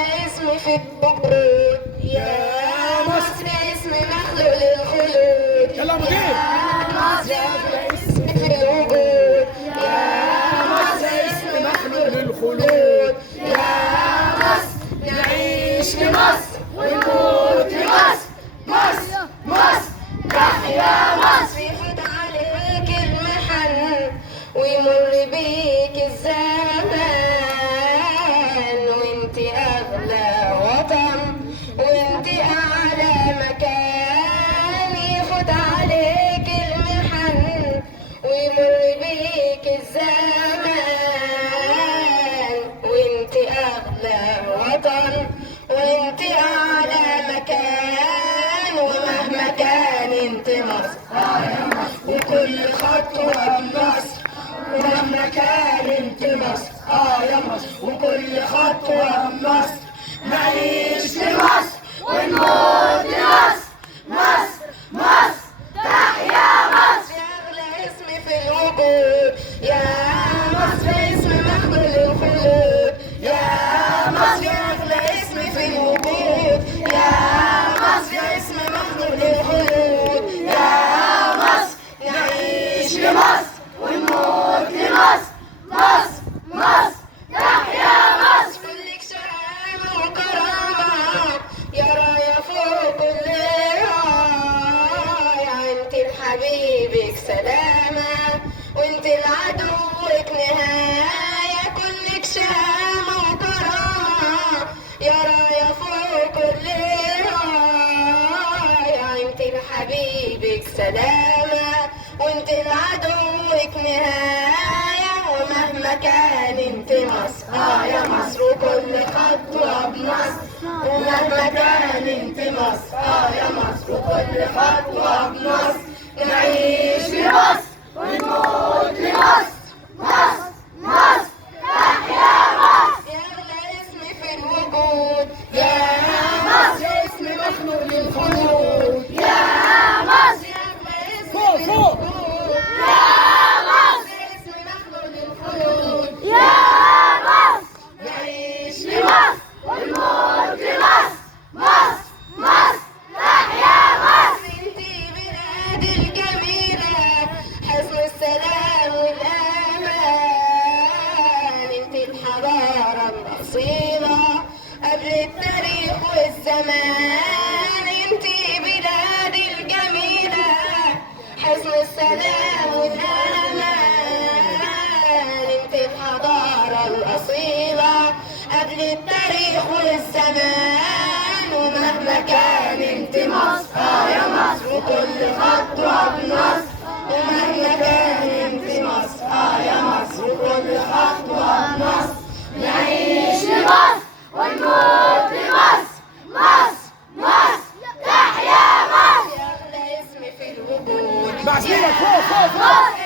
أغلى اسم في الوجود يا مصر، اسم مخلوق للخلود. يلا مدير. يا مصر أغلى اسم في الوجود يا مصر، اسم مخلوق للخلود. يا مصر نعيش لمصر ونموت لمصر. مصر مصر تحيا مصر. يفوت عليك المحن ويمر بيك الزمان، وانت اغلى وطن وانت اعلى مكان. يفوت عليك المحن ويمر بيك الزمان، وانت اغلى وطن وانت اعلى مكان. ومهما كان انت مصر وكل خطوة بمصر. ومهما كان انت مصر يا مصر وكل خطوة بمصر. نعيش لمصر ونموت لمصر. مصر مصر تحيا مصر. يا أغلى اسم في الوجود يا مصر، اسم مخلوق للخلود. يا مصر يا أغلى اسم في الوجود يا مصر، اسم مخلوق للخلود. يا مصر نعيش لمصر ونموت لمصر. مصر مصر تحيا مصر. كلك شهامة وكرامة يا راية فوق كل راية. انت لحبيبك سلامة وانت لعدوك نهاية. كلك شهامة وكرامة يا راية فوق كل راية. انت لحبيبك سلامة وانت لعدوك نهاية. ومهما كان انت مصر يا مصر وكل خطوة بمصر. ومهما كان انت مصر يا مصر وكل خطوة بمصر. نعيش لمصر ونموت لمصر. مصر مصر تحيا مصر. يا أغلى اسم في الوجود يا مصر، اسم مخلوق للخلود. يا مصر يا أغلى اسم في الوجود يا مصر، اسم مخلوق للخلود. يا مصر نعيش لمصر ونموت لمصر. مصر مصر تحيا مصر. انتي بلادي الجميلة حسن السلام والأمان. انتي الحضارة الأصيلة قبل التاريخ والزمان. انتي بلادي الجميلة حسن السلام والأمان. انتي الحضارة الأصيلة قبل التاريخ والزمان. ومهما كان انت مصر يا مصر وكل خطوة بمصر. ومهما كان انت مصر يا مصر وكل خطوة بمصر. نعيش لمصر ونموت لمصر. مصر مصر تحيا مصر. يا أغلى اسم في الوجود بعزيمك فوق فوق فوق.